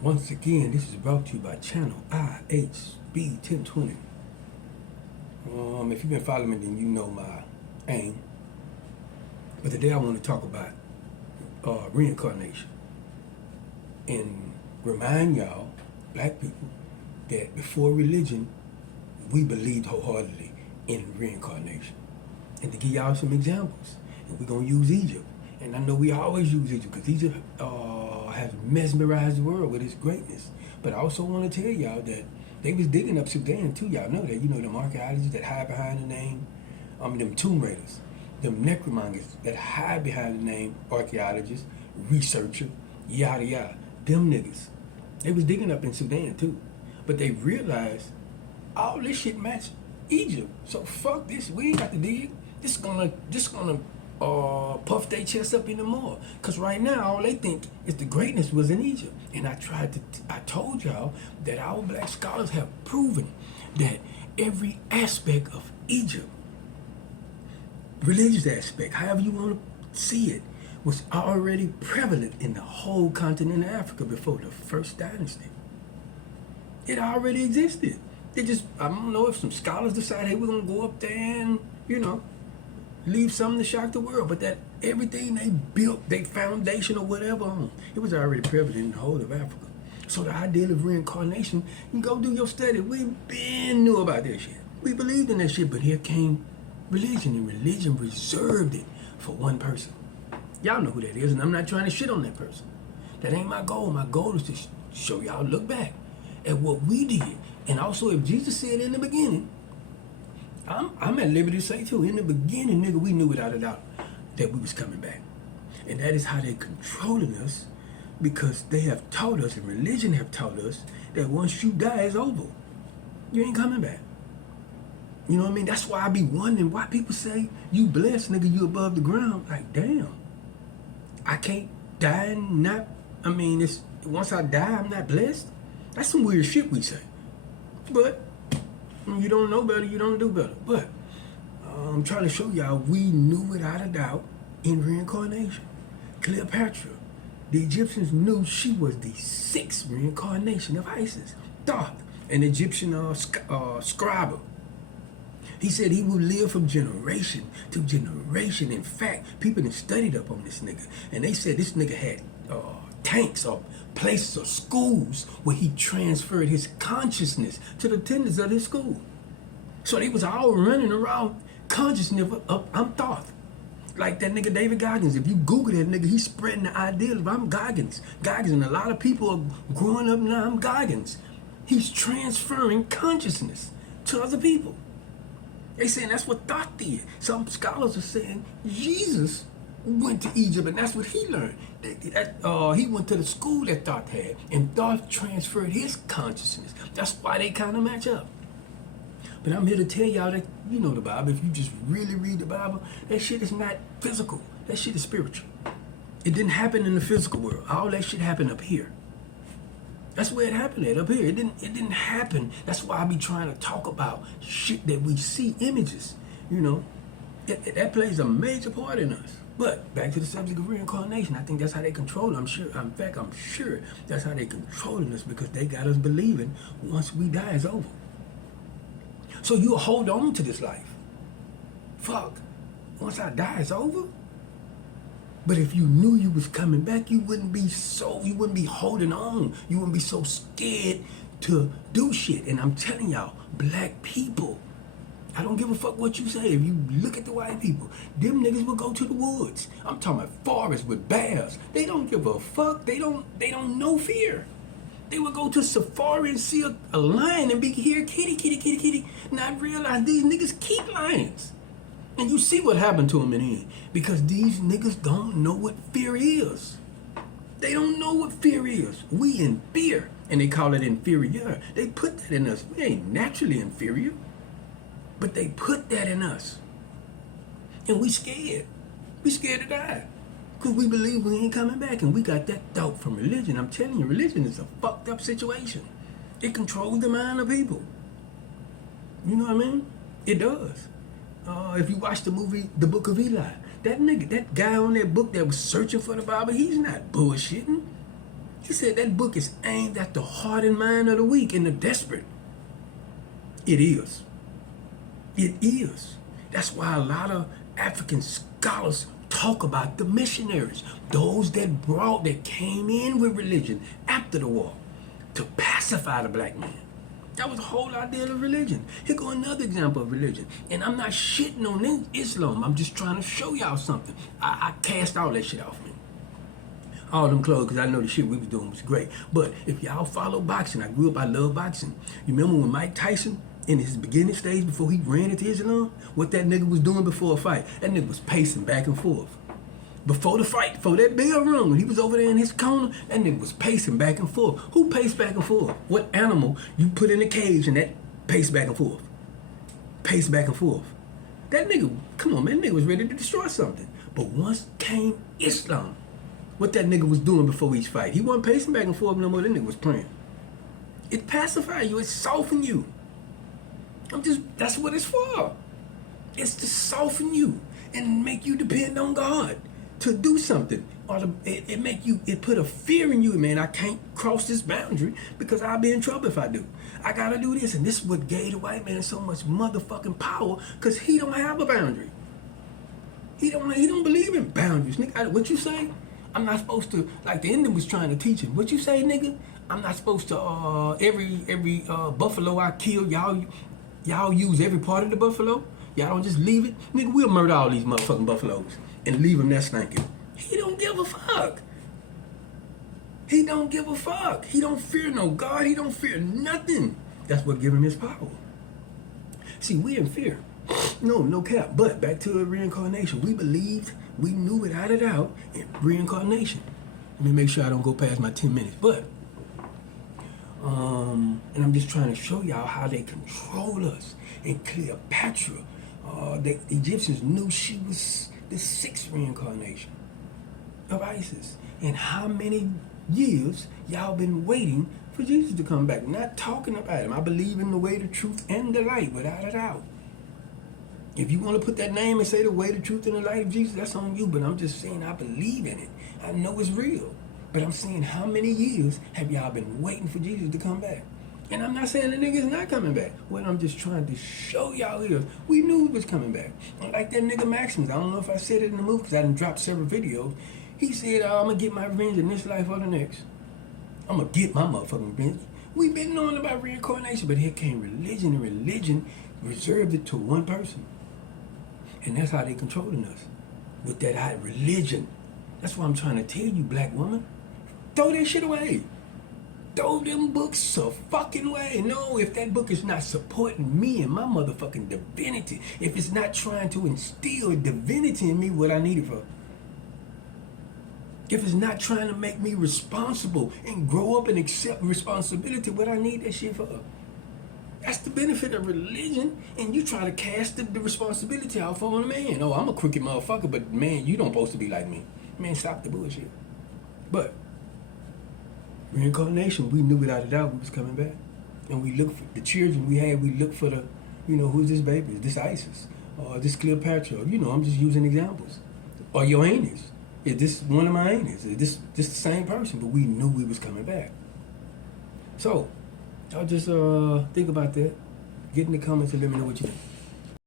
Once again, this is brought to you by channel IHB 1020. If you've been following me, then you know my aim. But today I want to talk about reincarnation and remind y'all, black people, that before religion, we believed wholeheartedly in reincarnation. And to give y'all some examples, and we're going to use Egypt. And I know we always use Egypt because Egypt has mesmerized the world with its greatness. But I also want to tell y'all that they was digging up Sudan too. Y'all know that. You know them archaeologists that hide behind the name, them tomb raiders, them necromongers that hide behind the name archaeologist, researcher, yada yada. Them niggas. They was digging up in Sudan too. But they realized all this shit matched Egypt. So fuck this. We ain't got to dig. This gonna puff their chest up even more. Cause right now all they think is the greatness was in Egypt. And I told y'all that our black scholars have proven that every aspect of Egypt, religious aspect, however you want to see it, was already prevalent in the whole continent of Africa before the first dynasty. It already existed. They just, I don't know if some scholars decide, hey, we're gonna go up there and, leave something to shock the world, but that everything they built, their foundation or whatever on, it was already prevalent in the whole of Africa. So the idea of reincarnation, you go do your study. We been knew about that shit. We believed in that shit, but here came religion, and religion reserved it for one person. Y'all know who that is, and I'm not trying to shit on that person. That ain't my goal. My goal is to show y'all, look back at what we did. And also, if Jesus said in the beginning, I'm at liberty to say too, in the beginning, nigga, we knew without a doubt that we was coming back. And that is how they're controlling us, because they have taught us, and religion have taught us, that once you die, it's over. You ain't coming back. You know what I mean? That's why I be wondering why people say, you blessed, nigga, you above the ground. Like, damn. I can't die and not, it's once I die, I'm not blessed? That's some weird shit we say. But you don't know better, you don't do better. But I'm trying to show y'all we knew without a doubt in reincarnation. Cleopatra, the Egyptians knew she was the sixth reincarnation of Isis. Thoth, an Egyptian scribe. He said he would live from generation to generation. In fact, people that studied up on this nigga, and they said this nigga had tanks or places or schools where he transferred his consciousness to the attendants of his school. So they was all running around consciousness of I'm Thoth. Like that nigga David Goggins. If you Google that nigga, he's spreading the idea of I'm Goggins. Goggins, and a lot of people are growing up now, I'm Goggins. He's transferring consciousness to other people. They saying that's what Thoth did. Some scholars are saying Jesus went to Egypt, and that's what he learned. He went to the school that Thoth had, and Thoth transferred his consciousness. That's why they kind of match up. But I'm here to tell y'all that, you know the Bible, if you just really read the Bible, that shit is not physical. That shit is spiritual. It didn't happen in the physical world. All that shit happened up here. That's where it happened at, up here. It didn't happen. That's why I be trying to talk about shit that we see, images, That plays a major part in us. But back to the subject of reincarnation, I think that's how they control it. I'm sure that's how they controlling us, because they got us believing once we die, it's over. So you hold on to this life. Fuck. Once I die, it's over. But if you knew you was coming back, you wouldn't be holding on. You wouldn't be so scared to do shit. And I'm telling y'all, black people, I don't give a fuck what you say. If you look at the white people, them niggas will go to the woods. I'm talking about forests with bears. They don't give a fuck. They don't know fear. They would go to safari and see a lion and be here, kitty, kitty, kitty, kitty. Not realize these niggas keep lions. And you see what happened to them in the end. Because these niggas don't know what fear is. They don't know what fear is. We in fear. And they call it inferior. They put that in us. We ain't naturally inferior. But they put that in us. And we scared. We scared to die. Because we believe we ain't coming back. And we got that thought from religion. I'm telling you, religion is a fucked up situation. It controls the mind of people. You know what I mean? It does. If you watch the movie, The Book of Eli, that nigga, that guy on that book that was searching for the Bible, he's not bullshitting. He said that book is aimed at the heart and mind of the weak and the desperate. It is. It is. That's why a lot of African scholars talk about the missionaries, those that came in with religion after the war to pacify the black man. That was the whole idea of religion. Here go another example of religion. And I'm not shitting on Islam. I'm just trying to show y'all something. I cast all that shit off me. All them clothes, because I know the shit we was doing was great. But if y'all follow boxing, I grew up, I love boxing. You remember when Mike Tyson, in his beginning stage before he ran into Islam, what that nigga was doing before a fight? That nigga was pacing back and forth. Before the fight, before that bell rung, when he was over there in his corner, that nigga was pacing back and forth. Who paced back and forth? What animal you put in a cage and that paced back and forth? Pace back and forth. That nigga, come on, man, that nigga was ready to destroy something. But once came Islam, what that nigga was doing before each fight, he wasn't pacing back and forth no more. That nigga was praying. It pacifies you. It softens you. That's what it's for. It's to soften you and make you depend on God to do something. Or it put a fear in you, man. I can't cross this boundary because I'll be in trouble if I do. I gotta do this. And this is what gave the white man so much motherfucking power, because he don't have a boundary. He don't believe in boundaries. Nigga, what you say? I'm not supposed to, like the Indian was trying to teach him. What you say, nigga? I'm not supposed to, every buffalo I kill, y'all use every part of the buffalo? Y'all don't just leave it? Nigga, we'll murder all these motherfucking buffaloes and leave them there stinking. He don't give a fuck. He don't give a fuck. He don't fear no God. He don't fear nothing. That's what give him his power. See, we in fear. No cap. But back to reincarnation. We believed, we knew without a doubt in reincarnation. Let me make sure I don't go past my 10 minutes. But, and I'm just trying to show y'all how they control us. And Cleopatra, the Egyptians knew she was the 6th reincarnation of Isis. And how many years y'all been waiting for Jesus to come back? Not talking about him. I believe in the way, the truth, and the light, without a doubt. If you want to put that name and say the way, the truth, and the light of Jesus, that's on you. But I'm just saying I believe in it. I know it's real. But I'm saying, how many years have y'all been waiting for Jesus to come back? And I'm not saying the nigga's not coming back. What I'm just trying to show y'all is, we knew he was coming back. Like that nigga Maximus, I don't know if I said it in the movie because I done dropped several videos. He said, I'm going to get my revenge in this life or the next. I'm going to get my motherfucking revenge. We've been knowing about reincarnation, but here came religion, and religion reserved it to one person. And that's how they controlling us. With that high religion. That's why I'm trying to tell you, black woman, throw that shit away. Throw them books a fucking way. No, if that book is not supporting me and my motherfucking divinity, if it's not trying to instill divinity in me, what I need it for, if it's not trying to make me responsible and grow up and accept responsibility, what I need that shit for. That's the benefit of religion, and you try to cast the responsibility off on a man. Oh, I'm a crooked motherfucker, but man, you don't supposed to be like me. Man, stop the bullshit. But reincarnation, we knew without a doubt we was coming back. And we looked for the children we had, we looked for the, who's this baby? Is this Isis? Or this Cleopatra? I'm just using examples. Or your aunties. Is this one of my aunties? Is this the same person? But we knew we was coming back. So, y'all just think about that. Get in the comments and let me know what you think.